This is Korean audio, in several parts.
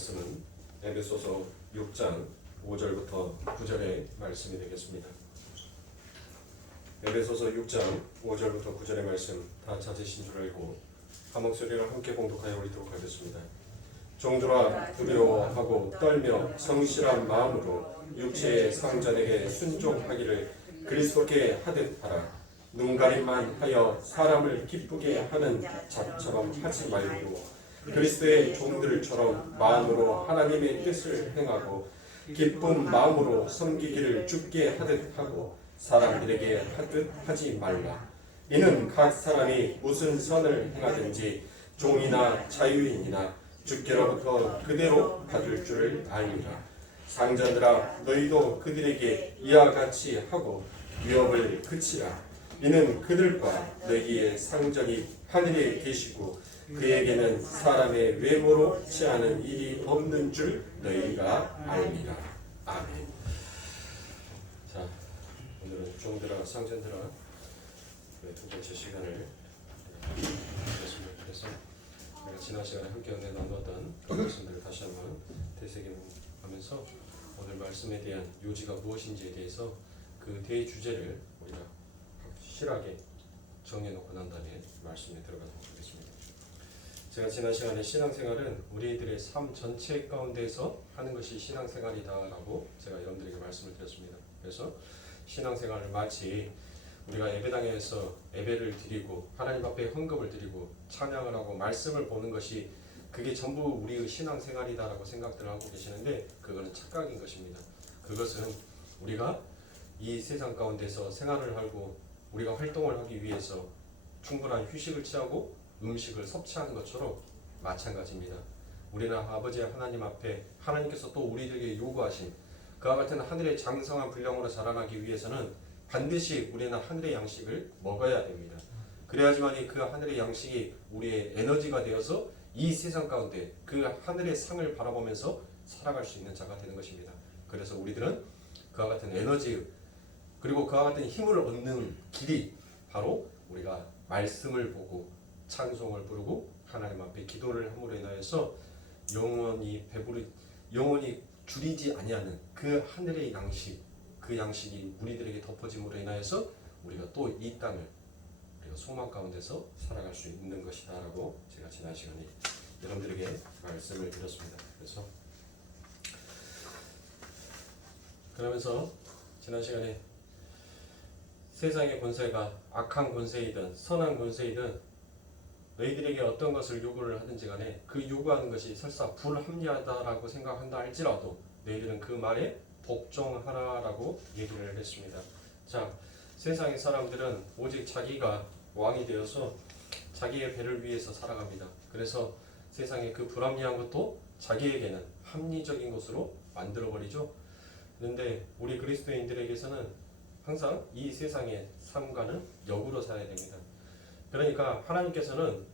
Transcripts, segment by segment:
말씀은 에베소서 6장 5절부터 9절의 말씀이 되겠습니다. 에베소서 6장 5절부터 9절의 말씀 다 찾으신 줄 알고 한 목소리로 함께 봉독하여 올리도록 하겠습니다. 종들아 두려워하고 떨며 성실한 마음으로 육체의 상전에게 순종하기를 그리스도께 하듯 하라. 눈가림만 하여 사람을 기쁘게 하는 자처럼 하지 말고 그리스도의 종들처럼 마음으로 하나님의 뜻을 행하고 기쁜 마음으로 섬기기를 주께 하듯 하고 사람들에게 하듯 하지 말라. 이는 각 사람이 무슨 선을 행하든지 종이나 자유인이나 주께로부터 그대로 받을 줄을 알미라. 상전들아 너희도 그들에게 이와 같이 하고 위협을 그치라. 이는 그들과 너희의 상전이 하늘에 계시고 그에게는 사람의 외모로 취하는 일이 없는 줄 너희가 알미라. 아멘. 자, 오늘은 종들아 상전들아 두 번째 시간을 가졌습니다. 그래서 우리가 지난 시간에 함께 은혜 나누었던 그 말씀들을 다시 한번 되새김하면서 오늘 말씀에 대한 요지가 무엇인지에 대해서 그 대주제를 우리가 확실하게 정해놓고 난 다음에 말씀에 들어가도록 하겠습니다. 제가 지난 시간에 신앙생활은 우리들의 삶 전체 가운데서 하는 것이 신앙생활이다라고 제가 여러분들에게 말씀을 드렸습니다. 그래서 신앙생활을 마치 우리가 예배당에서 예배를 드리고 하나님 앞에 헌금을 드리고 찬양을 하고 말씀을 보는 것이 그게 전부 우리의 신앙생활이다라고 생각들 하고 계시는데 그거는 착각인 것입니다. 그것은 우리가 이 세상 가운데서 생활을 하고 우리가 활동을 하기 위해서 충분한 휴식을 취하고 음식을 섭취하는 것처럼 마찬가지입니다. 우리는 아버지 하나님 앞에 하나님께서 또 우리에게 요구하신 그와 같은 하늘의 장성한 분량으로 자라나기 위해서는 반드시 우리는 하늘의 양식을 먹어야 됩니다. 그래야지만 그 하늘의 양식이 우리의 에너지가 되어서 이 세상 가운데 그 하늘의 상을 바라보면서 살아갈 수 있는 자가 되는 것입니다. 그래서 우리들은 그와 같은 에너지 그리고 그와 같은 힘을 얻는 길이 바로 우리가 말씀을 보고 찬송을 부르고 하나님 앞에 기도를 함으로 인하여서 영원히 줄이지 아니하는 그 하늘의 양식, 그 양식이 우리들에게 덮어짐으로 인하여서 우리가 또 이 땅을 우리가 소망 가운데서 살아갈 수 있는 것이다라고 제가 지난 시간에 여러분들에게 말씀을 드렸습니다. 그러면서 지난 시간에 세상의 권세가 악한 권세이든 선한 권세이든 너희들에게 어떤 것을 요구를 하든지 간에 그 요구하는 것이 설사 불합리하다라고 생각한다 할지라도 너희들은 그 말에 복종하라라고 얘기를 했습니다. 자, 세상의 사람들은 오직 자기가 왕이 되어서 자기의 배를 위해서 살아갑니다. 그래서 세상의 그 불합리한 것도 자기에게는 합리적인 것으로 만들어버리죠. 그런데 우리 그리스도인들에게서는 항상 이 세상의 삶과는 역으로 살아야 됩니다. 그러니까 하나님께서는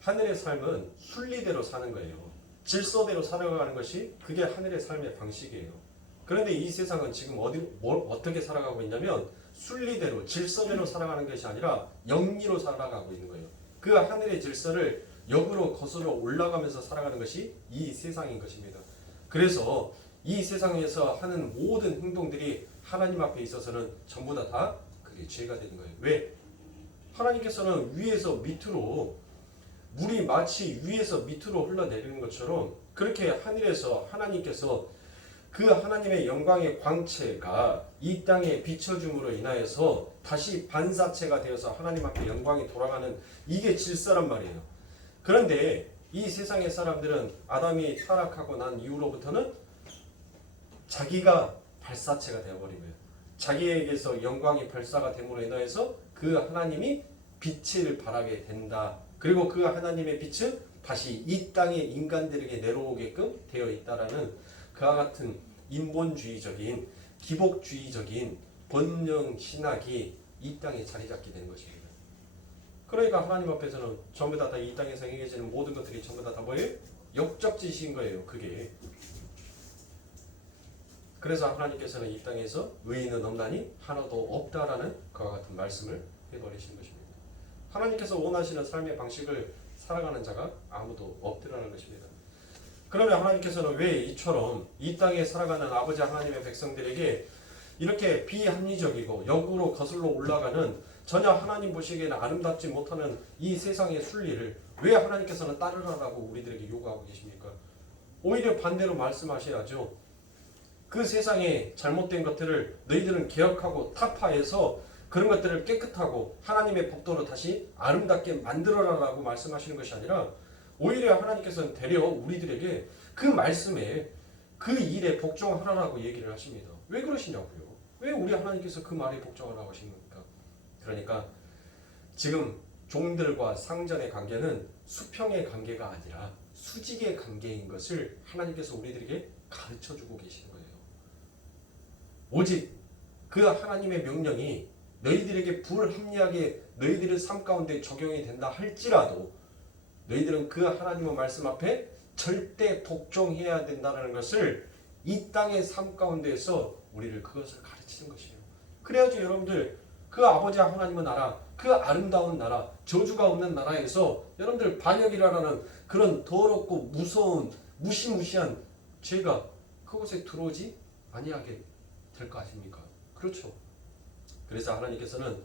하늘의 삶은 순리대로 사는 거예요. 질서대로 살아가는 것이 그게 하늘의 삶의 방식이에요. 그런데 이 세상은 지금 어떻게 살아가고 있냐면 순리대로 질서대로 살아가는 것이 아니라 영리로 살아가고 있는 거예요. 그 하늘의 질서를 역으로 거슬러 올라가면서 살아가는 것이 이 세상인 것입니다. 그래서 이 세상에서 하는 모든 행동들이 하나님 앞에 있어서는 전부 다 그게 죄가 되는 거예요. 왜? 하나님께서는 위에서 밑으로 물이 마치 위에서 밑으로 흘러내리는 것처럼 그렇게 하늘에서 하나님께서 그 하나님의 영광의 광채가 이 땅에 비춰줌으로 인하여서 다시 반사체가 되어서 하나님 앞에 영광이 돌아가는 이게 질서란 말이에요. 그런데 이 세상의 사람들은 아담이 타락하고 난 이후로부터는 자기가 발사체가 되어버린 거예요. 자기에게서 영광이 발사가 됨으로 인하여서 그 하나님이 빛을 발하게 된다. 그리고 그 하나님의 빛은 다시 이 땅에 인간들에게 내려오게끔 되어 있다라는 그와 같은 인본주의적인 기복주의적인 번영 신학이 이 땅에 자리 잡게 되는 것입니다. 그러니까 하나님 앞에서는 전부 다 이 땅에서 행해지는 모든 것들이 전부 다 뭐예요? 역적짓인 거예요. 그게. 그래서 하나님께서는 이 땅에서 의인은 없나니 하나도 없다라는 그와 같은 말씀을 해버리신 것입니다. 하나님께서 원하시는 삶의 방식을 살아가는 자가 아무도 없더라는 것입니다. 그러면 하나님께서는 왜 이처럼 이 땅에 살아가는 아버지 하나님의 백성들에게 이렇게 비합리적이고 역으로 거슬러 올라가는 전혀 하나님 보시기에는 아름답지 못하는 이 세상의 순리를 왜 하나님께서는 따르라고 우리들에게 요구하고 계십니까? 오히려 반대로 말씀하셔야죠. 그 세상에 잘못된 것들을 너희들은 개혁하고 타파해서 그런 것들을 깨끗하고 하나님의 법도로 다시 아름답게 만들어라라고 말씀하시는 것이 아니라 오히려 하나님께서는 되려 우리들에게 그 말씀에 그 일에 복종하라라고 얘기를 하십니다. 왜 그러시냐고요? 왜 우리 하나님께서 그 말에 복종하라고 하신 겁니까? 그러니까 지금 종들과 상전의 관계는 수평의 관계가 아니라 수직의 관계인 것을 하나님께서 우리들에게 가르쳐주고 계시는 거예요. 오직 그 하나님의 명령이 너희들에게 불합리하게 너희들의 삶 가운데 적용이 된다 할지라도 너희들은 그 하나님의 말씀 앞에 절대 복종해야 된다는 것을 이 땅의 삶 가운데에서 우리를 그것을 가르치는 것이에요. 그래야지 여러분들 그 아버지 하나님의 나라, 그 아름다운 나라, 저주가 없는 나라에서 여러분들 반역이라는 그런 더럽고 무서운 무시무시한 죄가 그곳에 들어오지 아니하게 될 거 아십니까? 그렇죠. 그래서 하나님께서는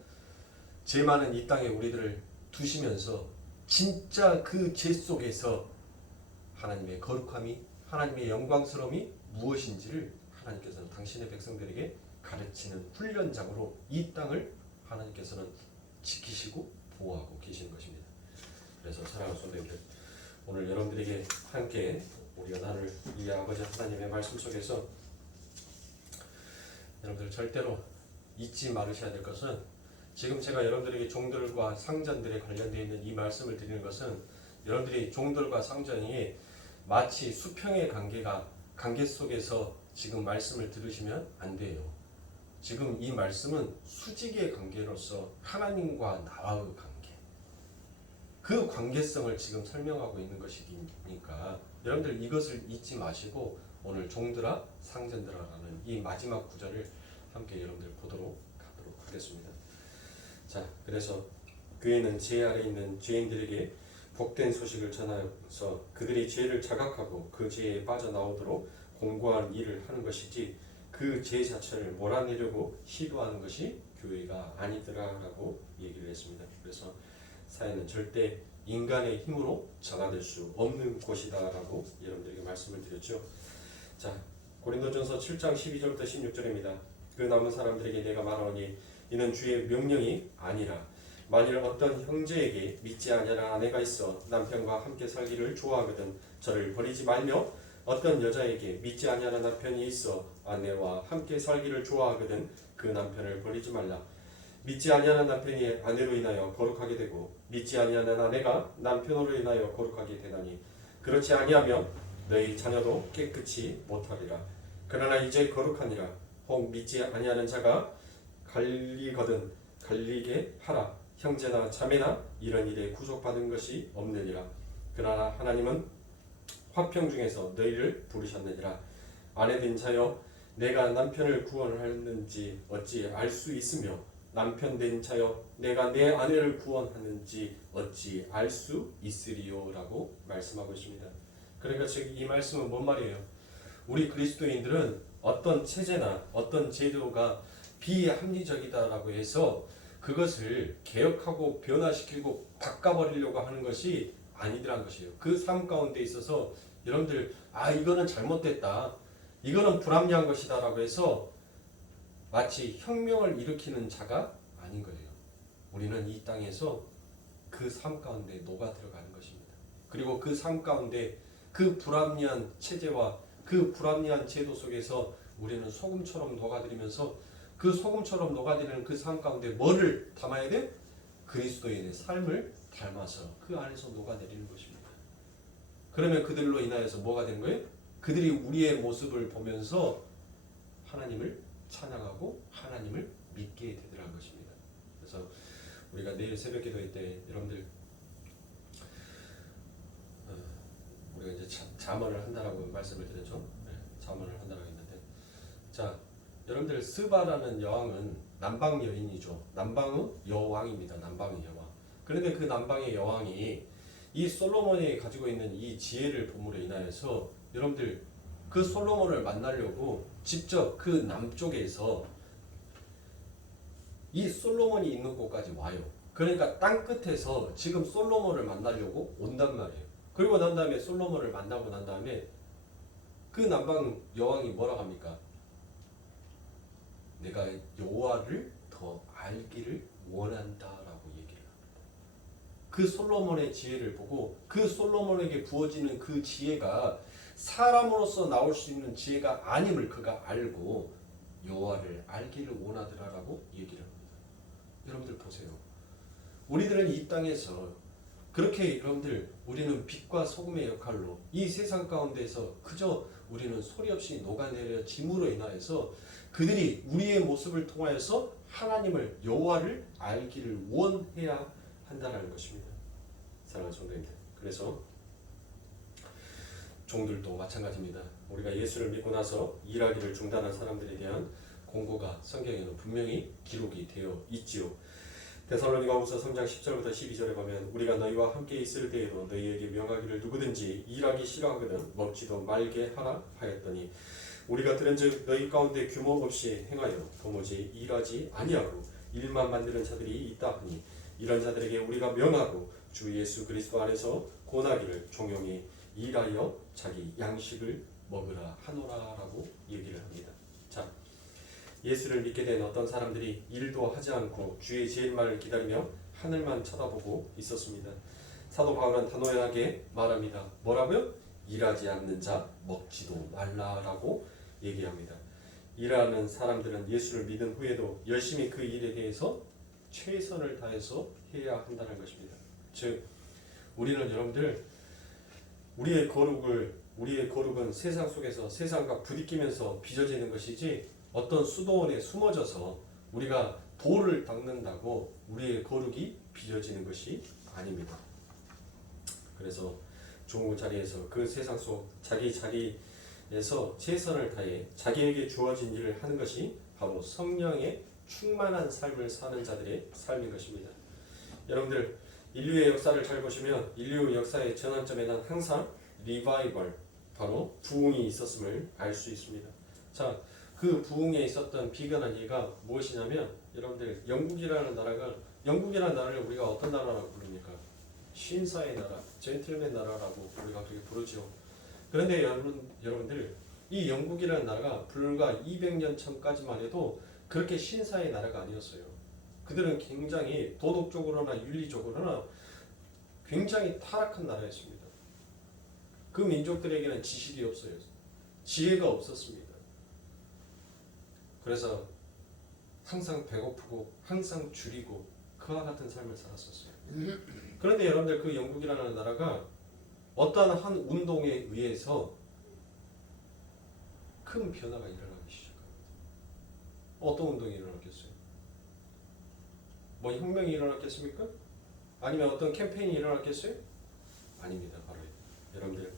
죄 많은 이 땅에 우리들을 두시면서 진짜 그 죄 속에서 하나님의 거룩함이, 하나님의 영광스러움이 무엇인지를 하나님께서는 당신의 백성들에게 가르치는 훈련장으로 이 땅을 하나님께서는 지키시고 보호하고 계시는 것입니다. 그래서 사랑하는 성도님들, 오늘 여러분들에게 함께 우리가 나눌 이 아버지 하나님의 말씀 속에서 여러분들 절대로 잊지 말으셔야 될 것은 지금 제가 여러분들에게 종들과 상전들에 관련되어 있는 이 말씀을 드리는 것은 여러분들이 종들과 상전이 마치 수평의 관계 속에서 지금 말씀을 들으시면 안 돼요. 지금 이 말씀은 수직의 관계로서 하나님과 나와의 관계, 그 관계성을 지금 설명하고 있는 것이니까 여러분들 이것을 잊지 마시고 오늘 종들아 상전들아라는 이 마지막 구절을 함께 여러분들 보도록 하겠습니다. 자, 그래서 교회는 죄 아래 있는 죄인들에게 복된 소식을 전하여서 그들이 죄를 자각하고 그 죄에 빠져나오도록 공고한 일을 하는 것이지 그 죄 자체를 몰아내려고 시도하는 것이 교회가 아니더라라고 얘기를 했습니다. 그래서 사회는 절대 인간의 힘으로 정화될 수 없는 곳이다라고 여러분들에게 말씀을 드렸죠. 자, 고린도전서 7장 12절부터 16절입니다. 그 남은 사람들에게 내가 말하오니 이는 주의 명령이 아니라 만일 어떤 형제에게 믿지 아니하는 아내가 있어 남편과 함께 살기를 좋아하거든 저를 버리지 말며 어떤 여자에게 믿지 아니하는 남편이 있어 아내와 함께 살기를 좋아하거든 그 남편을 버리지 말라. 믿지 아니하는 남편이 아내로 인하여 거룩하게 되고 믿지 아니하는 아내가 남편으로 인하여 거룩하게 되나니 그렇지 아니하면 너희 자녀도 깨끗이 못하리라. 그러나 이제 거룩하니라. 혹 믿지 아니하는 자가 갈리거든 갈리게 하라. 형제나 자매나 이런 일에 구속받은 것이 없느니라. 그러나 하나님은 화평 중에서 너희를 부르셨느니라. 아내된 자여 내가 남편을 구원하는지 어찌 알 수 있으며 남편 된 자여 내가 내 아내를 구원하는지 어찌 알 수 있으리요라고 말씀하고 있습니다. 그러니까 즉 이 말씀은 뭔 말이에요? 우리 그리스도인들은 어떤 체제나 어떤 제도가 비합리적이다라고 해서 그것을 개혁하고 변화시키고 바꿔버리려고 하는 것이 아니더란 것이에요. 그 삶 가운데 있어서 여러분들 이거는 잘못됐다, 이거는 불합리한 것이다 라고 해서 마치 혁명을 일으키는 자가 아닌 거예요. 우리는 이 땅에서 그 삶 가운데 녹아 들어가는 것입니다. 그리고 그 삶 가운데 그 불합리한 체제와 그 불합리한 제도 속에서 우리는 소금처럼 녹아들이면서 그 소금처럼 녹아들이는 그 삶 가운데 뭐를 담아야 돼? 그리스도인의 삶을 닮아서 그 안에서 녹아내리는 것입니다. 그러면 그들로 인하여서 뭐가 된 거예요? 그들이 우리의 모습을 보면서 하나님을 찬양하고 하나님을 믿게 되더란 것입니다. 그래서 우리가 내일 새벽 기도회 때 여러분들 우리가 이제 잠언을 한다라고 말씀을 드렸죠. 네, 잠언을 한다라고 했는데, 자, 여러분들 스바라는 여왕은 남방 여인이죠. 남방의 여왕입니다. 남방의 여왕. 그런데 그 남방의 여왕이 이 솔로몬이 가지고 있는 이 지혜를 본으로 인하여서 여러분들 그 솔로몬을 만나려고 직접 그 남쪽에서 이 솔로몬이 있는 곳까지 와요. 그러니까 땅 끝에서 지금 솔로몬을 만나려고 온단 말이에요. 그리고 난 다음에 솔로몬을 만나고 난 다음에 그 남방 여왕이 뭐라고 합니까? 내가 여호와를 더 알기를 원한다라고 얘기를 합니다. 그 솔로몬의 지혜를 보고 그 솔로몬에게 부어지는 그 지혜가 사람으로서 나올 수 있는 지혜가 아님을 그가 알고 여호와를 알기를 원하더라라고 얘기를 합니다. 여러분들 보세요. 우리들은 이 땅에서 그렇게 여러분들 우리는 빛과 소금의 역할로 이 세상 가운데서 그저 우리는 소리 없이 녹아내려짐으로 인하여서 그들이 우리의 모습을 통하여서 하나님을 여호와를 알기를 원해야 한다는 것입니다. 사랑하는 성도님들, 그래서 종들도 마찬가지입니다. 우리가 예수를 믿고 나서 일하기를 중단한 사람들에 대한 공고가 성경에는 분명히 기록이 되어 있지요. 데살로니가후서 3장 10절부터 12절에 보면 우리가 너희와 함께 있을 때에도 너희에게 명하기를 누구든지 일하기 싫어하거든 먹지도 말게 하라 하였더니 우리가 들은즉 너희 가운데 규모 없이 행하여 도무지 일하지 아니하고 일만 만드는 자들이 있다 하니 이런 자들에게 우리가 명하고 주 예수 그리스도 안에서 고나기를 종용히 일하여 자기 양식을 먹으라 하노라라고 얘기를 합니다. 자, 예수를 믿게 된 어떤 사람들이 일도 하지 않고 주의 지혜만을 기다리며 하늘만 쳐다보고 있었습니다. 사도 바울은 단호하게 말합니다. 뭐라고요? 일하지 않는 자 먹지도 말라라고 얘기합니다. 일하는 사람들은 예수를 믿은 후에도 열심히 그 일에 대해서 최선을 다해서 해야 한다는 것입니다. 즉 우리는 여러분들 우리의 거룩은 세상 속에서 세상과 부딪히면서 빚어지는 것이지 어떤 수도원에 숨어져서 우리가 돌을 닦는다고 우리의 거룩이 빚어지는 것이 아닙니다. 그래서 좋은 자리에서 그 세상 속 자기 자리에서 최선을 다해 자기에게 주어진 일을 하는 것이 바로 성령의 충만한 삶을 사는 자들의 삶인 것입니다. 여러분들 인류의 역사를 잘 보시면 인류 역사의 전환점에는 항상 리바이벌, 바로 부흥이 있었음을 알 수 있습니다. 자, 그 부흥에 있었던 비근한 예가 무엇이냐면 여러분들 영국이라는 나라를 우리가 어떤 나라라고 부릅니까? 신사의 나라, 젠틀맨 나라라고 우리가 그렇게 부르죠. 그런데 여러분들 이 영국이라는 나라가 불과 200년 전까지만 해도 그렇게 신사의 나라가 아니었어요. 그들은 굉장히 도덕적으로나 윤리적으로나 굉장히 타락한 나라였습니다. 그 민족들에게는 지식이 없어요. 지혜가 없었습니다. 그래서 항상 배고프고 항상 줄이고 그와 같은 삶을 살았었어요. 그런데 여러분들 그 영국이라는 나라가 어떠한 한 운동에 의해서 큰 변화가 일어나기 시작합니다. 어떤 운동이 일어났겠어요? 뭐 혁명이 일어났겠습니까? 아니면 어떤 캠페인이 일어났겠어요? 아닙니다. 바로 여러분들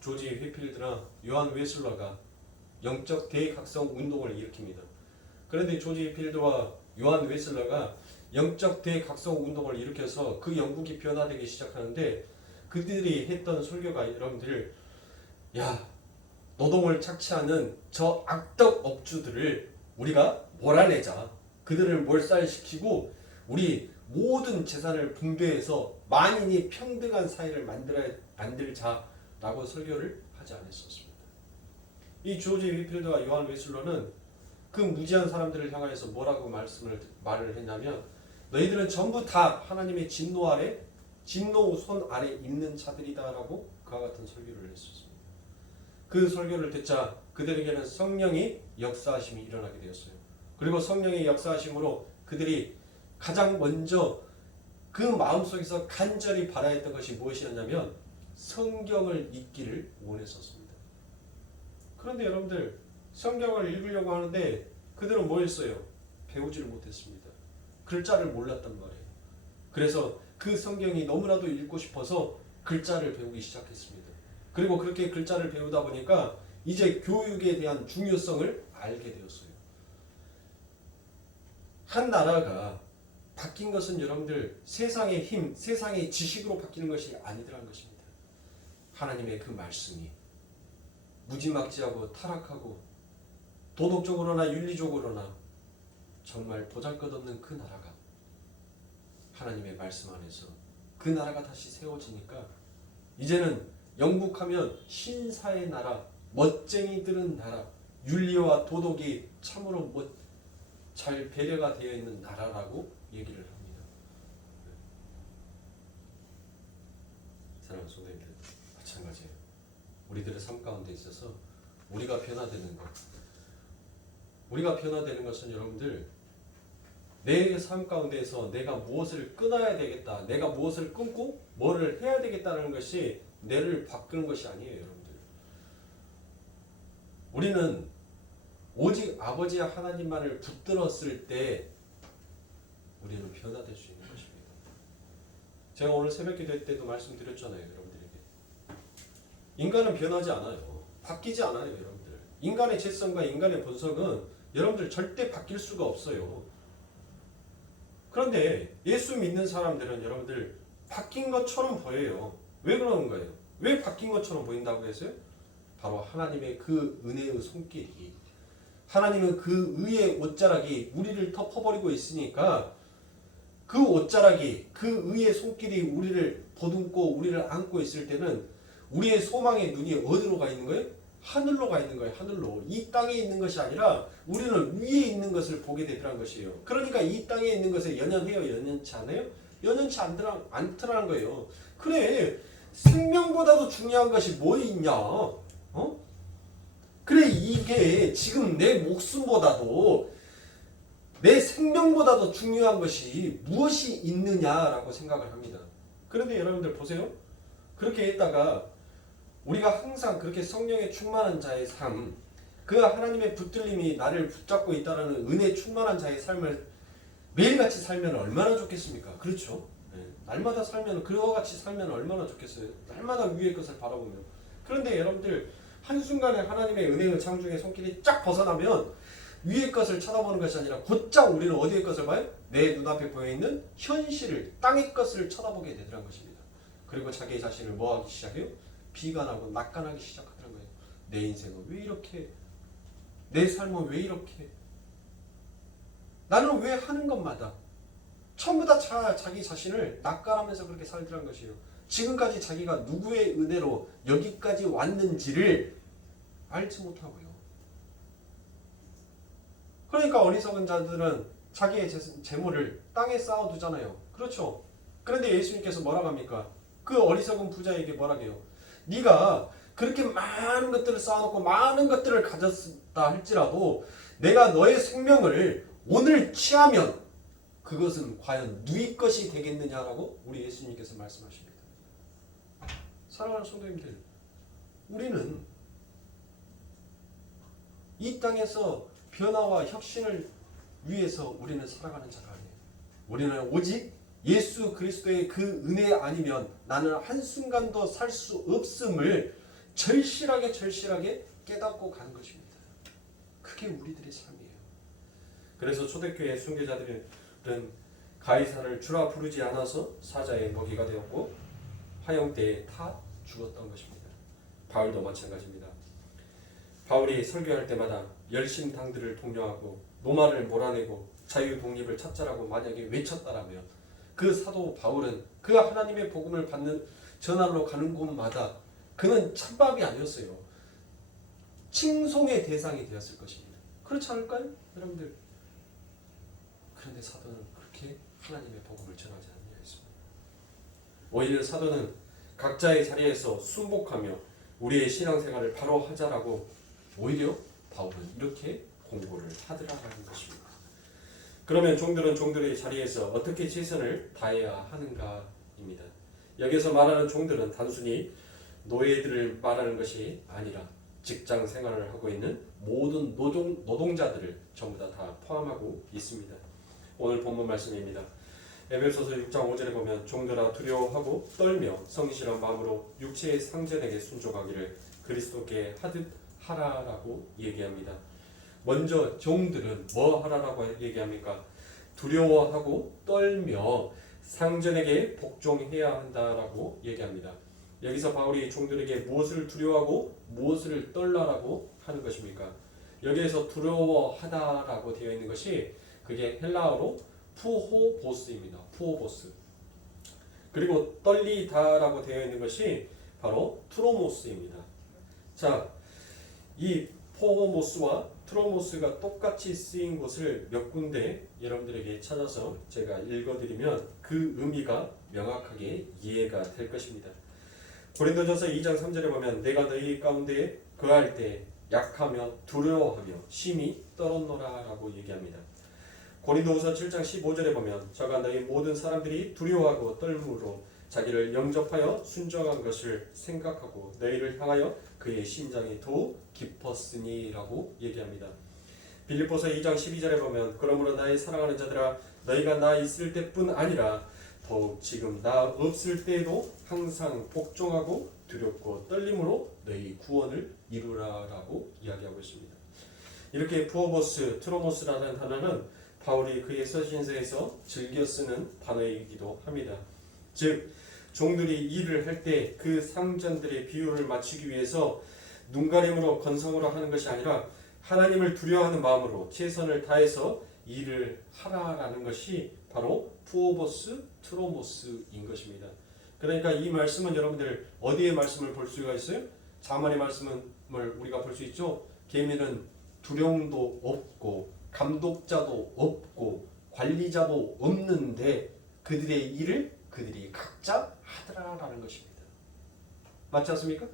조지 휘필드나 요한 웨슬러가 영적 대각성 운동을 일으킵니다. 그런데 조지 휘필드와 요한 웨슬러가 영적 대각성 운동을 일으켜서 그 영국이 변화되기 시작하는데 그들이 했던 설교가 여러분들 노동을 착취하는 저 악덕 업주들을 우리가 몰아내자. 그들을 몰살시키고 우리 모든 재산을 분배해서 만인이 평등한 사회를 만들자라고 설교를 하지 않았었습니다. 이 조지 휘필드와 요한 웨슬러는 그 무지한 사람들을 향하여서 뭐라고 말을 했냐면 너희들은 전부 다 하나님의 진노 손 아래 있는 자들이다라고 그와 같은 설교를 했었습니다. 그 설교를 듣자 그들에게는 성령의 역사하심이 일어나게 되었어요. 그리고 성령의 역사하심으로 그들이 가장 먼저 그 마음속에서 간절히 바라했던 것이 무엇이었냐면 성경을 읽기를 원했었습니다. 그런데 여러분들 성경을 읽으려고 하는데 그들은 뭐 했어요? 배우지를 못했습니다. 글자를 몰랐단 말이에요. 그래서 그 성경이 너무나도 읽고 싶어서 글자를 배우기 시작했습니다. 그리고 그렇게 글자를 배우다 보니까 이제 교육에 대한 중요성을 알게 되었어요. 한 나라가 바뀐 것은 여러분들 세상의 힘, 세상의 지식으로 바뀌는 것이 아니더라는 것입니다. 하나님의 그 말씀이 무지막지하고 타락하고 도덕적으로나 윤리적으로나 정말 보잘것없는 그 나라가 하나님의 말씀 안에서 그 나라가 다시 세워지니까 이제는 영국하면 신사의 나라, 멋쟁이들은 나라, 윤리와 도덕이 참으로 잘 배려가 되어 있는 나라라고 얘기를 합니다. 사랑하는 성도님들, 마찬가지예요. 우리들의 삶 가운데 있어서 우리가 변화되는 것, 우리가 변화되는 것은 여러분들 내 삶 가운데에서 내가 무엇을 끊어야 되겠다, 내가 무엇을 끊고 뭐를 해야 되겠다는 것이 뇌를 바꾸는 것이 아니에요. 여러분들, 우리는 오직 아버지 하나님만을 붙들었을 때 우리는 변화될 수 있는 것입니다. 제가 오늘 새벽 기도 때도 말씀드렸잖아요. 여러분들에게 인간은 변하지 않아요. 바뀌지 않아요. 여러분들, 인간의 죄성과 인간의 본성은 여러분들 절대 바뀔 수가 없어요. 그런데 예수 믿는 사람들은 여러분들 바뀐 것처럼 보여요. 왜 그러는 거예요? 왜 바뀐 것처럼 보인다고 했어요? 바로 하나님의 그 은혜의 손길이, 하나님은 그 의의 옷자락이 우리를 덮어버리고 있으니까 그 옷자락이, 그 의의 손길이 우리를 보듬고 우리를 안고 있을 때는 우리의 소망의 눈이 어디로 가 있는 거예요? 하늘로 가 있는 거예요. 하늘로. 이 땅에 있는 것이 아니라 우리는 위에 있는 것을 보게 되더라는 것이에요. 그러니까 이 땅에 있는 것에 연연해요? 연연치 않아요? 연연치 않더라는 거예요. 그래, 생명보다도 중요한 것이 뭐 있냐? 그래, 이게 지금 내 목숨보다도 내 생명보다도 중요한 것이 무엇이 있느냐라고 생각을 합니다. 그런데 여러분들 보세요. 그렇게 했다가 우리가 항상 그렇게 성령에 충만한 자의 삶, 그 하나님의 붙들림이 나를 붙잡고 있다는 은혜 충만한 자의 삶을 매일같이 살면 얼마나 좋겠습니까? 그렇죠? 네. 날마다 살면, 그와 같이 살면 얼마나 좋겠어요? 날마다 위의 것을 바라보면. 그런데 여러분들 한순간에 하나님의 은혜의 창중의 손길이 쫙 벗어나면 위의 것을 쳐다보는 것이 아니라 곧장 우리는 어디의 것을 봐요? 내 눈앞에 보여있는 현실을, 땅의 것을 쳐다보게 되더란 것입니다. 그리고 자기 자신을 뭐하기 시작해요? 비관하고 낙관하기 시작하더란 거예요. 내 인생은 왜 이렇게, 내 삶은 왜 이렇게, 나는 왜 하는 것마다 전부 다 자기 자신을 낙관하면서 그렇게 살더란 것이에요. 지금까지 자기가 누구의 은혜로 여기까지 왔는지를 알지 못하고요. 그러니까 어리석은 자들은 자기의 재물을 땅에 쌓아두잖아요. 그렇죠? 그런데 예수님께서 뭐라고 합니까? 그 어리석은 부자에게 뭐라고 해요? 네가 그렇게 많은 것들을 쌓아놓고 많은 것들을 가졌다 할지라도 내가 너의 생명을 오늘 취하면 그것은 과연 누이 것이 되겠느냐라고 우리 예수님께서 말씀하십니다. 사랑하는 성도님들, 우리는 이 땅에서 변화와 혁신을 위해서 우리는 살아가는 자가 아니에요. 우리는 오직 예수 그리스도의 그 은혜 아니면 나는 한순간도 살 수 없음을 절실하게 깨닫고 가는 것입니다. 그게 우리들의 삶이에요. 그래서 초대교회 순교자들은 가이사를 주라 부르지 않아서 사자의 먹이가 되었고 화형대에 다 죽었던 것입니다. 바울도 마찬가지입니다. 바울이 설교할 때마다 열심당들을 독려하고 노마를 몰아내고 자유 독립을 찾자라고 만약에 외쳤다라면 그 사도 바울은 그 하나님의 복음을 받는 전하러 가는 곳마다 그는 찬밥이 아니었어요. 칭송의 대상이 되었을 것입니다. 그렇지 않을까요? 여러분들. 그런데 사도는 그렇게 하나님의 복음을 전하지 않느냐 했습니다. 오히려 사도는 각자의 자리에서 순복하며 우리의 신앙생활을 바로 하자라고 오히려 바울은 이렇게 공고를 하더라라는 것입니다. 그러면 종들은 종들의 자리에서 어떻게 최선을 다해야 하는가입니다. 여기서 말하는 종들은 단순히 노예들을 말하는 것이 아니라 직장 생활을 하고 있는 모든 노동자들을 전부 다 포함하고 있습니다. 오늘 본문 말씀입니다. 에베소서 6장 5절에 보면 종들아 두려워하고 떨며 성실한 마음으로 육체의 상전에게 순종하기를 그리스도께 하듯 하라라고 얘기합니다. 먼저 종들은 뭐 하라라고 얘기합니까? 두려워하고 떨며 상전에게 복종해야 한다라고 얘기합니다. 여기서 바울이 종들에게 무엇을 두려워하고 무엇을 떨라라고 하는 것입니까? 여기에서 두려워하다라고 되어 있는 것이 그게 헬라어로 푸호보스입니다. 푸호보스. 그리고 떨리다라고 되어 있는 것이 바로 트로모스입니다. 자, 이 포모스와 트로모스가 똑같이 쓰인 곳을 몇 군데 여러분들에게 찾아서 제가 읽어드리면 그 의미가 명확하게 이해가 될 것입니다. 고린도전서 2장 3절에 보면 내가 너희 가운데 거할 때 약하며 두려워하며 심히 떨었노라 라고 얘기합니다. 고린도후서 7장 15절에 보면 저가 너희 모든 사람들이 두려워하고 떨므로 자기를 영접하여 순종한 것을 생각하고 너희를 향하여 그의 심장이 더욱 깊었으니 라고 얘기합니다. 빌립보서 2장 12절에 보면 그러므로 나의 사랑하는 자들아 너희가 나 있을 때뿐 아니라 더욱 지금 나 없을 때에도 항상 복종하고 두렵고 떨림으로 너희 구원을 이루라 라고 이야기하고 있습니다. 이렇게 푸어보스, 트로모스라는 단어는 바울이 그의 서신서에서 즐겨 쓰는 단어이기도 합니다. 즉 종들이 일을 할 때 그 상전들의 비율을 맞추기 위해서 눈가림으로 건성으로 하는 것이 아니라 하나님을 두려워하는 마음으로 최선을 다해서 일을 하라라는 것이 바로 푸오보스 트로모스인 것입니다. 그러니까 이 말씀은 여러분들 어디에 말씀을 볼 수가 있어요? 자문의 말씀을 우리가 볼 수 있죠. 계명은 두령도 없고 감독자도 없고 관리자도 없는데 그들의 일을 그들이 각자 하더라라는 것입니다. 맞지 않습니까?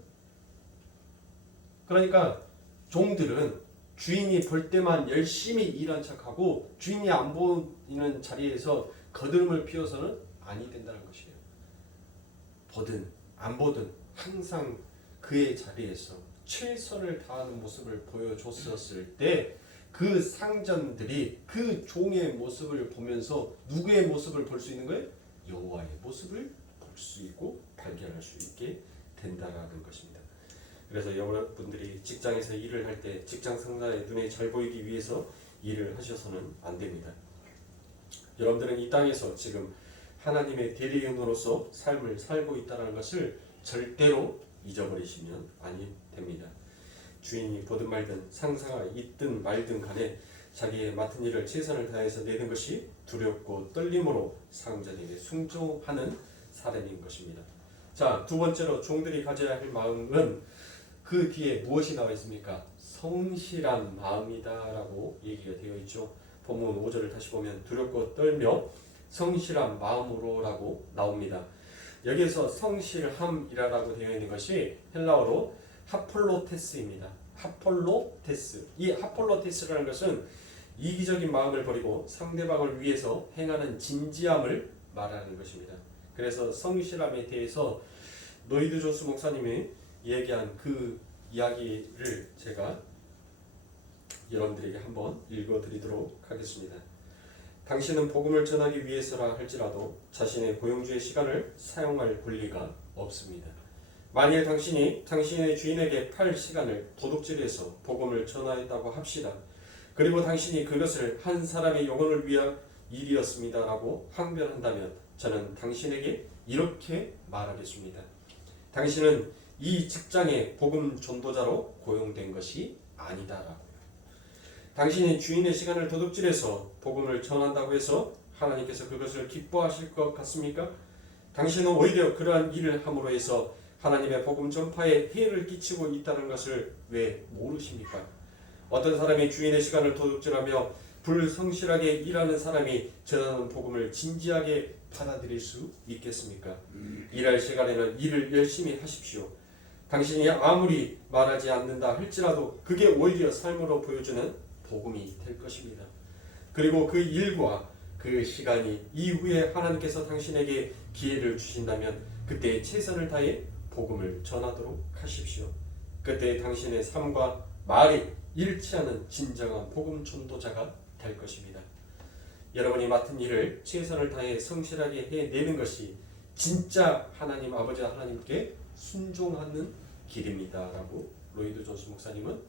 그러니까 종들은 주인이 볼 때만 열심히 일한 척하고 주인이 안 보이는 자리에서 거드름을 피워서는 아니 된다는 것이에요. 보든 안 보든 항상 그의 자리에서 최선을 다하는 모습을 보여줬었을 때 그 상전들이 그 종의 모습을 보면서 누구의 모습을 볼 수 있는 거예요? 여호와의 모습을 볼 수 있고 발견할 수 있게 된다는 것입니다. 그래서 여러분들이 직장에서 일을 할 때 직장 상사의 눈에 잘 보이기 위해서 일을 하셔서는 안 됩니다. 여러분들은 이 땅에서 지금 하나님의 대리인으로서 삶을 살고 있다는 것을 절대로 잊어버리시면 아니 됩니다. 주인이 보든 말든 상사가 있든 말든 간에 자기의 맡은 일을 최선을 다해서 내는 것이 두렵고 떨림으로 상전에게 순종하는 사람인 것입니다. 자, 두 번째로 종들이 가져야 할 마음은 그 뒤에 무엇이 나와 있습니까? 성실한 마음이다라고 얘기가 되어 있죠. 본문 5절을 다시 보면 두렵고 떨며 성실한 마음으로라고 나옵니다. 여기에서 성실함이라고 되어 있는 것이 헬라어로 하폴로테스입니다. 하폴로테스. 이 하폴로테스라는 것은 이기적인 마음을 버리고 상대방을 위해서 행하는 진지함을 말하는 것입니다. 그래서 성실함에 대해서 노이드 존스 목사님이 얘기한 그 이야기를 제가 여러분들에게 한번 읽어드리도록 하겠습니다. 당신은 복음을 전하기 위해서라 할지라도 자신의 고용주의 시간을 사용할 권리가 없습니다. 만일 당신이 당신의 주인에게 팔 시간을 도둑질해서 복음을 전하였다고 합시다. 그리고 당신이 그것을 한 사람의 영혼을 위한 일이었습니다라고 항변한다면 저는 당신에게 이렇게 말하겠습니다. 당신은 이 직장의 복음 전도자로 고용된 것이 아니다라고요. 당신이 주인의 시간을 도둑질해서 복음을 전한다고 해서 하나님께서 그것을 기뻐하실 것 같습니까? 당신은 오히려 그러한 일을 함으로 해서 하나님의 복음 전파에 해를 끼치고 있다는 것을 왜 모르십니까? 어떤 사람이 주인의 시간을 도둑질하며 불성실하게 일하는 사람이 전하는 복음을 진지하게 받아들일 수 있겠습니까? 일할 시간에는 일을 열심히 하십시오. 당신이 아무리 말하지 않는다 할지라도 그게 오히려 삶으로 보여주는 복음이 될 것입니다. 그리고 그 일과 그 시간이 이후에 하나님께서 당신에게 기회를 주신다면 그때 최선을 다해 복음을 전하도록 하십시오. 그때 당신의 삶과 말이 일치하는 진정한 복음 전도자가 될 것입니다. 여러분이 맡은 일을 최선을 다해 성실하게 해내는 것이 진짜 하나님 아버지 하나님께 순종하는 길입니다라고 로이드 존스 목사님은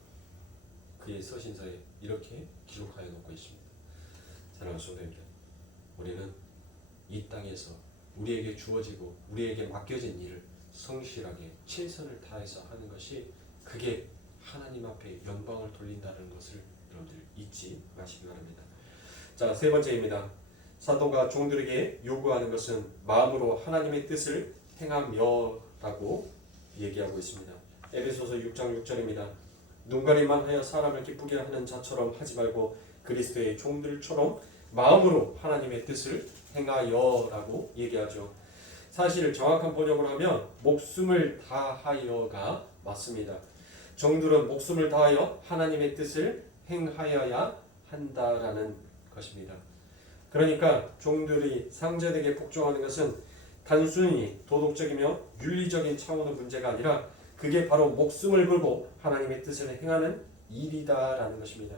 그의 서신서에 이렇게 기록하여 놓고 있습니다. 사랑하는 성도님들, 우리는 이 땅에서 우리에게 주어지고 우리에게 맡겨진 일을 성실하게 최선을 다해서 하는 것이 그게 하나님 앞에 영광을 돌린다는 것을 여러분들 잊지 마시기 바랍니다. 자, 세 번째입니다. 사도가 종들에게 요구하는 것은 마음으로 하나님의 뜻을 행하며라고 얘기하고 있습니다. 에베소서 6장 6절입니다. 눈가림만 하여 사람을 기쁘게 하는 자처럼 하지 말고 그리스도의 종들처럼 마음으로 하나님의 뜻을 행하여라고 얘기하죠. 사실 정확한 번역을 하면 목숨을 다하여가 맞습니다. 종들은 목숨을 다하여 하나님의 뜻을 행하여야 한다라는 것입니다. 그러니까 종들이 상전에게 복종하는 것은 단순히 도덕적이며 윤리적인 차원의 문제가 아니라 그게 바로 목숨을 걸고 하나님의 뜻을 행하는 일이다라는 것입니다.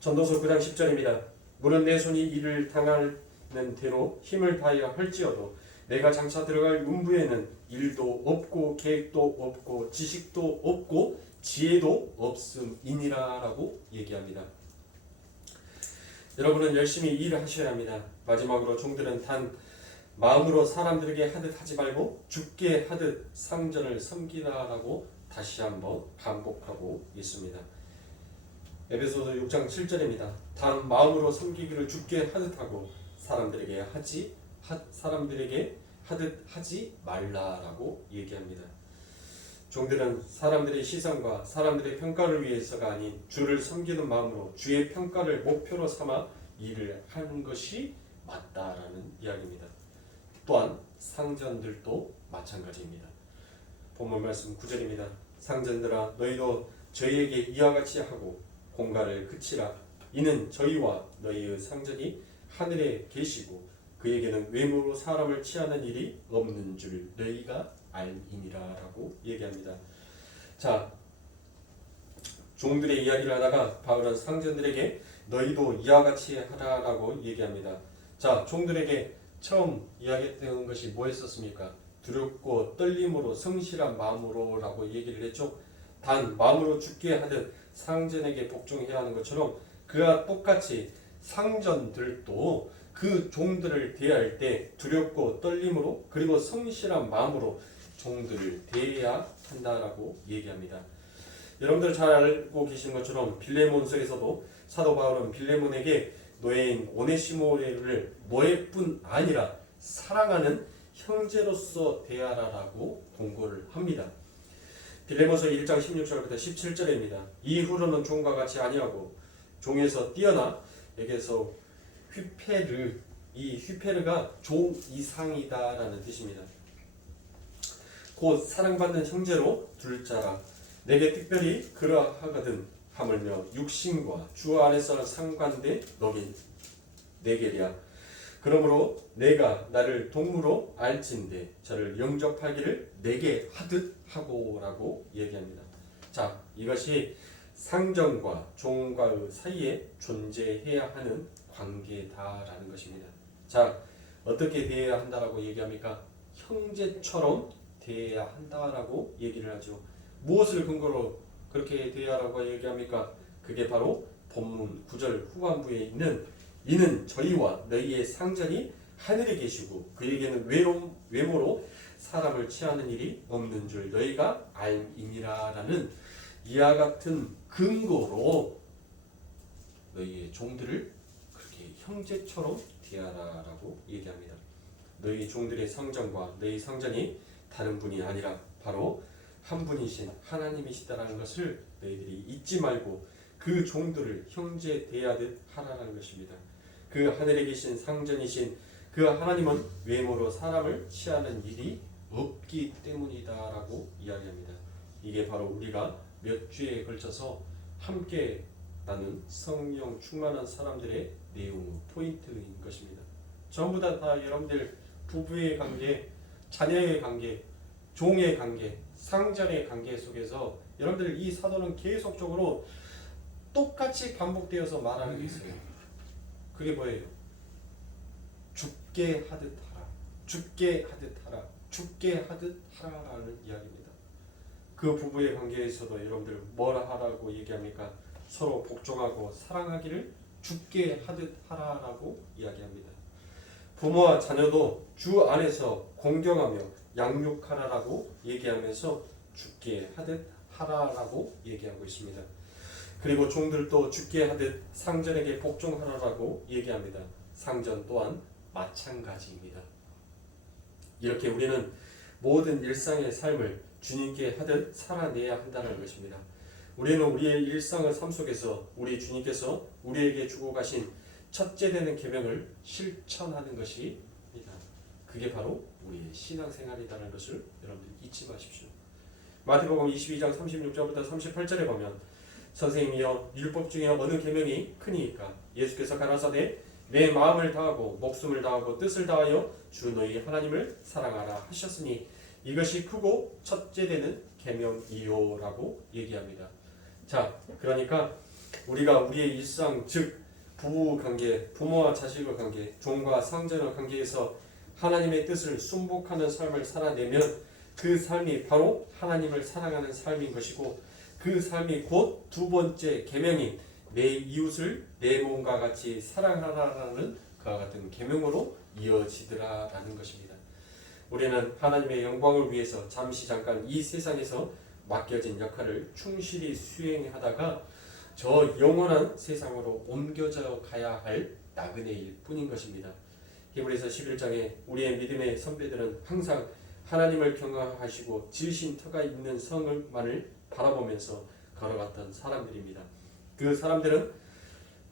전도서 9장 10절입니다. 물은 내 손이 이를 당하는 대로 힘을 다하여 할지어도 내가 장차 들어갈 음부에는 일도 없고 계획도 없고 지식도 없고 지혜도 없음이니라라고 얘기합니다. 여러분은 열심히 일을 하셔야 합니다. 마지막으로 종들은 단 마음으로 사람들에게 하듯 하지 말고 주께 하듯 상전을 섬기라라고 다시 한번 반복하고 있습니다. 에베소서 6장 7절입니다. 단 마음으로 섬기기를 주께 하듯 하고 사람들에게 하듯 하지 말라라고 얘기합니다. 종들은 사람들의 시선과 사람들의 평가를 위해서가 아닌 주를 섬기는 마음으로 주의 평가를 목표로 삼아 일을 하는 것이 맞다라는 이야기입니다. 또한 상전들도 마찬가지입니다. 본문 말씀 9절입니다. 상전들아 너희도 저희에게 이와 같이 하고 공갈을 그치라. 이는 저희와 너희의 상전이 하늘에 계시고 그에게는 외모로 사람을 취하는 일이 없는 줄 너희가 알미니라라고 얘기합니다. 자, 종들의 이야기를 하다가 바울은 상전들에게 너희도 이와 같이 하라라고 얘기합니다. 자, 종들에게 처음 이야기했던 것이 뭐였었습니까? 두렵고 떨림으로 성실한 마음으로라고 얘기를 했죠. 단 마음으로 죽게 하듯 상전에게 복종해야 하는 것처럼 그와 똑같이 상전들도 그 종들을 대할 때 두렵고 떨림으로 그리고 성실한 마음으로 종들을 대해야 한다라고 얘기합니다. 여러분들 잘 알고 계신 것처럼 빌레몬서에서도 사도 바울은 빌레몬에게 노예인 오네시모를 노예뿐 아니라 사랑하는 형제로서 대하라라고 공고를 합니다. 빌레몬서 1장 16절부터 17절입니다. 이후로는 종과 같이 아니하고 종에서 뛰어나 여기에서 휘페르, 이 휘페르가 종 이상이다라는 뜻입니다. 곧 사랑받는 형제로 둘 자라. 내게 특별히 그러하거든 하물며 육신과 주 안에서 상관돼 너긴 내게랴. 그러므로 내가 나를 동무로 알진대 저를 영접하기를 내게 하듯 하고라고 얘기합니다. 자, 이것이 상전과 종과의 사이에 존재해야 하는 관계다라는 것입니다. 자, 어떻게 대해야 한다라고 얘기합니까? 형제처럼 대해야 한다라고 얘기를 하죠. 무엇을 근거로 그렇게 대하라고 얘기합니까? 그게 바로 본문 9절 후반부에 있는 이는 저희와 너희의 상전이 하늘에 계시고 그에게는 외모로 사람을 취하는 일이 없는 줄 너희가 알미니라라는 이와 같은 근거로 너희의 종들을 그렇게 형제처럼 대하라라고 얘기합니다. 너희 종들의 상전과 너희 상전이 다른 분이 아니라 바로 한 분이신 하나님이시다라는 것을 너희들이 잊지 말고 그 종들을 형제 대하듯 하라는 것입니다. 그 하늘에 계신 상전이신 그 하나님은 외모로 사람을 취하는 일이 없기 때문이다라고 이야기합니다. 이게 바로 우리가 몇 주에 걸쳐서 함께 나눈 성령 충만한 사람들의 내용 포인트인 것입니다. 전부 다 여러분들 부부의 관계, 자녀의 관계, 종의 관계, 상전의 관계 속에서 여러분들 이 사도는 계속적으로 똑같이 반복되어서 말하는 게 있어요. 그게 뭐예요? 죽게 하듯 하라, 죽게 하듯 하라, 죽게 하듯 하라라는 이야기입니다. 그 부부의 관계에서도 여러분들 뭐라 하라고 얘기합니까? 서로 복종하고 사랑하기를 죽게 하듯 하라라고 이야기합니다. 부모와 자녀도 주 안에서 공경하며 양육하라라고 얘기하면서 죽게 하듯 하라라고 얘기하고 있습니다. 그리고 종들도 죽게 하듯 상전에게 복종하라라고 얘기합니다. 상전 또한 마찬가지입니다. 이렇게 우리는 모든 일상의 삶을 주님께 하듯 살아내야 한다는 것입니다. 우리는 우리의 일상의 삶 속에서 우리 주님께서 우리에게 주고 가신 첫째 되는 계명을 실천하는 것입니다. 그게 바로 우리의 신앙생활이라는 것을 여러분들 잊지 마십시오. 마태복음 22장 36절부터 38절에 보면 선생님이여 율법 중에 어느 계명이 크니까 예수께서 가라사대 내 마음을 다하고 목숨을 다하고 뜻을 다하여 주 너희 하나님을 사랑하라 하셨으니 이것이 크고 첫째 되는 계명이요라고 얘기합니다. 자, 그러니까 우리가 우리의 일상 즉 부부 관계, 부모와 자식의 관계, 종과 상전의 관계에서 하나님의 뜻을 순복하는 삶을 살아내면 그 삶이 바로 하나님을 사랑하는 삶인 것이고 그 삶이 곧 두 번째 계명인 내 이웃을 내 몸과 같이 사랑하라라는 그와 같은 계명으로 이어지더라라는 것입니다. 우리는 하나님의 영광을 위해서 잠깐 이 세상에서 맡겨진 역할을 충실히 수행하다가 저 영원한 세상으로 옮겨져 가야 할 나그네일 뿐인 것입니다. 히브리서 11장에 우리의 믿음의 선배들은 항상 하나님을 경외하시고 지으신 터가 있는 성을만을 바라보면서 걸어갔던 사람들입니다. 그 사람들은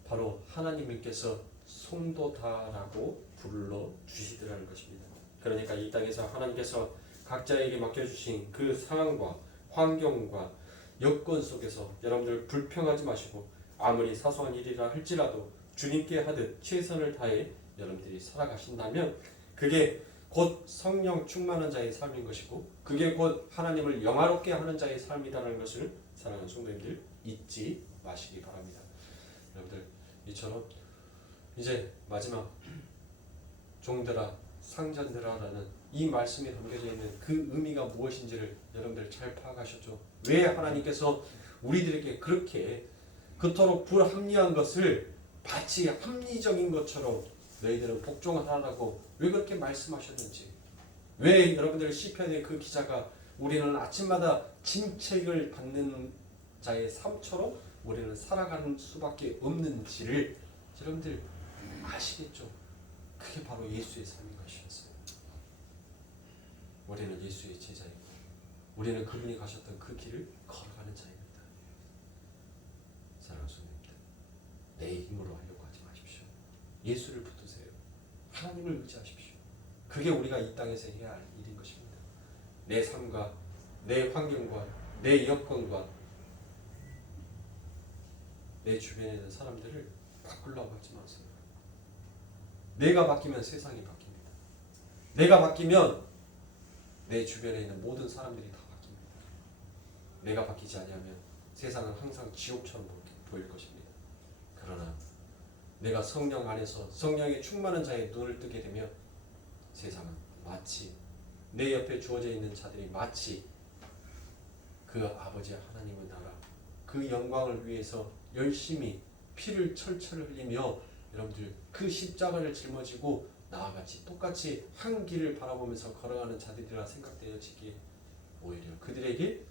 바로 하나님께서 성도다라고 불러 주시더라는 것입니다. 그러니까 이 땅에서 하나님께서 각자에게 맡겨주신 그 상황과 환경과 여건 속에서 여러분들 불평하지 마시고 아무리 사소한 일이라 할지라도 주님께 하듯 최선을 다해 여러분들이 살아가신다면 그게 곧 성령 충만한 자의 삶인 것이고 그게 곧 하나님을 영화롭게 하는 자의 삶이라는 것을 사랑하는 성도님들 잊지 마시기 바랍니다. 여러분들 이처럼 이제 마지막 종들아 상전들아라는 이 말씀에 담겨져 있는 그 의미가 무엇인지를 여러분들 잘 파악하셨죠? 왜 하나님께서 우리들에게 그렇게 그토록 불합리한 것을 마치 합리적인 것처럼 너희들은 복종하라고 왜 그렇게 말씀하셨는지, 왜 여러분들 시편의 그 기자가 우리는 아침마다 징책을 받는 자의 삶처럼 우리는 살아가는 수밖에 없는지를 여러분들 아시겠죠? 그게 바로 예수의 삶인 것이었어요. 우리는 예수의 제자이고 우리는 그분이 가셨던 그 길을 걸어가는 자입니다. 사랑하는 성도님들, 내 힘으로 하려고 하지 마십시오. 예수를 붙드세요. 하나님을 의지하십시오. 그게 우리가 이 땅에서 해야 할 일인 것입니다. 내 삶과 내 환경과 내 여건과 내 주변에 있는 사람들을 바꾸려고 하지 마세요. 내가 바뀌면 세상이 바뀝니다. 내가 바뀌면 내 주변에 있는 모든 사람들이 다 바뀝니다. 내가 바뀌지 않으면 세상은 항상 지옥처럼 보일 것입니다. 그러나 내가 성령 안에서 성령의 충만한 자의 눈을 뜨게 되면 세상은 마치 내 옆에 주어져 있는 자들이 마치 그 아버지 하나님의 나라 그 영광을 위해서 열심히 피를 철철 흘리며 여러분들 그 십자가를 짊어지고 나와 같이 똑같이 한 길을 바라보면서 걸어가는 자들이라 생각되어지기에 오히려 그들에게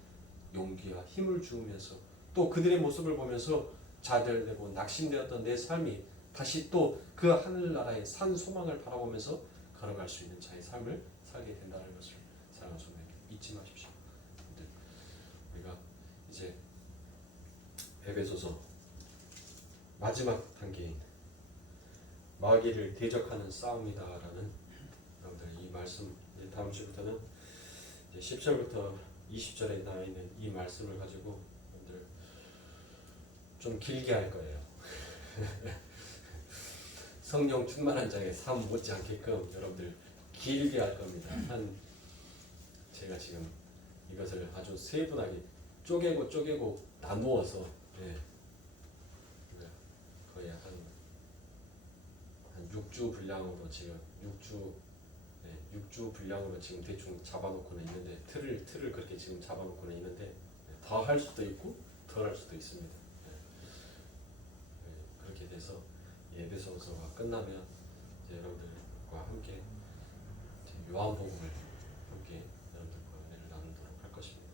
용기와 힘을 주면서 또 그들의 모습을 보면서 좌절되고 낙심되었던 내 삶이 다시 또 그 하늘나라의 산 소망을 바라보면서 걸어갈 수 있는 자의 삶을 살게 된다는 것을 사랑하는 성도 잊지 마십시오. 우리가 이제 에베소서 마지막 단계인 마귀를 대적하는 싸움이다라는 여러분들 이 말씀 다음 주부터는 이제 10절부터 20절에 나와 있는 이 말씀을 가지고 여러분들 좀 길게 할 거예요. 성령 충만한 자의 삶 못지않게끔 여러분들 길게 할 겁니다. 제가 지금 이것을 아주 세분하게 쪼개고 나누어서 거의 한 6주 분량으로 지금 6주 분량으로 지금 대충 잡아놓고는 있는데 틀을 그렇게 지금 잡아놓고는 있는데 더 할 수도 있고 덜 할 수도 있습니다. 그렇게 돼서 에베소서가 끝나면 이제 여러분들 함께 요한복음을 함께 여러분들과 은혜를 나누도록 할 것입니다.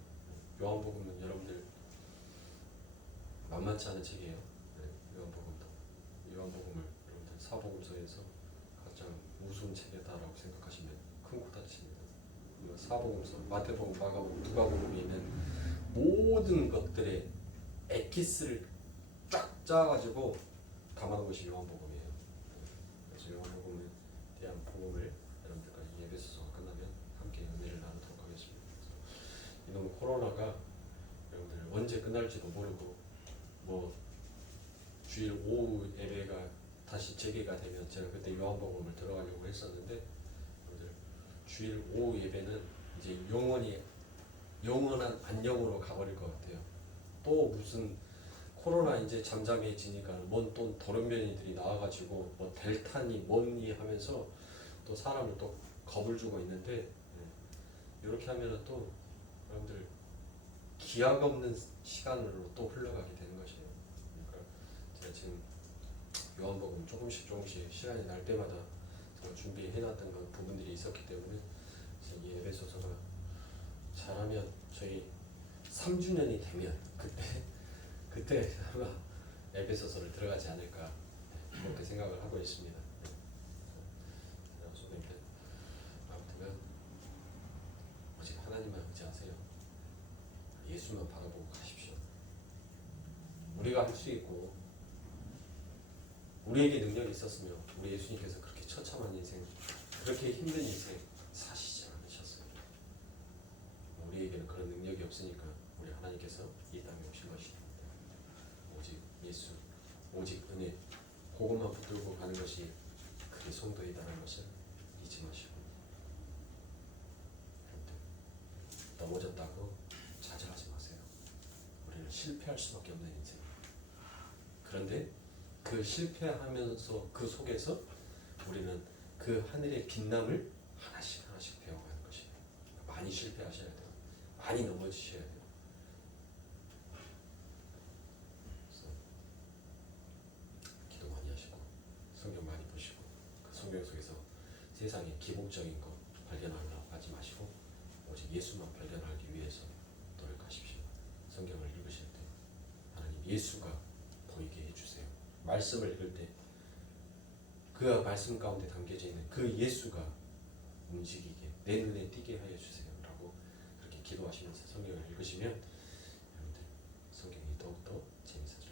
요한복음은 여러분들 만만치 않은 책이에요. 요한복음을 여러분들 사복음서에서 가장 우스운 책이다라고 생각하시면 큰 코 다칩니다. 사복음서, 마태복음, 마가복음, 누가복음에 있는 모든 것들의 엑기스를 쫙 짜가지고 담아놓은 것이 요한복음이에요. 그래서 요한복음에 대한 복음을 여러분들과 예배소서가 끝나면 함께 은혜를 나누도록 하겠습니다. 이놈 코로나가 여러분들 언제 끝날지도 모르고 뭐 주일 오후 예배가 다시 재개가 되면 제가 그때 요한복음을 들어가려고 했었는데 여러분들 주일 오후 예배는 이제 영원한 안녕으로 가버릴 것 같아요. 또 무슨 코로나 이제 잠잠해지니까 뭔 또 돌연변이들이 나와가지고 뭐 델타니 뭐니 하면서 또 사람을 또 겁을 주고 있는데 이렇게 하면은 또 여러분들 기약 없는 시간으로 또 흘러가게 되는 것이에요. 그러니까 제가 지금 요한복음 조금씩 시간이 날 때마다 제가 준비해놨던 그 부분들이 있었기 때문에 이 예배소서가 잘하면 저희 3주년이 되면 그때 아마 에베소서를 들어가지 않을까 그렇게 생각을 하고 있습니다. 아무튼 오직 하나님만 의지하세요. 예수만 바라보고 가십시오. 우리가 할 수 있고 우리에게 능력이 있었으며 우리 예수님께서 그렇게 처참한 인생, 그렇게 힘든 인생 사시지 않으셨어요. 우리에게는 그런 능력이 없으니까 우리 하나님께서 이 땅에 오신 것입니다. 오직 예수, 오직 은혜, 그것만 붙들고 가는 것이 그게 성도이다라는 것을 잊지 마시고, 넘어졌다고 좌절하지 마세요. 우리는 실패할 수밖에 없는 인생. 그런데 그 실패하면서 그 속에서 우리는 그 하늘의 빛남을 하나씩 배워가는 것이에요. 많이 실패하셔야 돼요. 많이 넘어지셔야 돼요. 기도 많이 하시고 성경 많이 보시고 그 성경 속에서 세상의 기복적인 것 발견하려고 하지 마시고 오직 예수만 발견하기 위해서 노력하십시오. 성경을 읽으실 때 하나님 예수가 보이게 해주세요. 말씀을 읽을 때 그 말씀 가운데 담겨져 있는 그 예수가 움직이게 내 눈에 띄게 하여 주세요 라고 그렇게 기도하시면서 성경을 읽으시면 여러분들 성경이 더욱더 재밌어져요.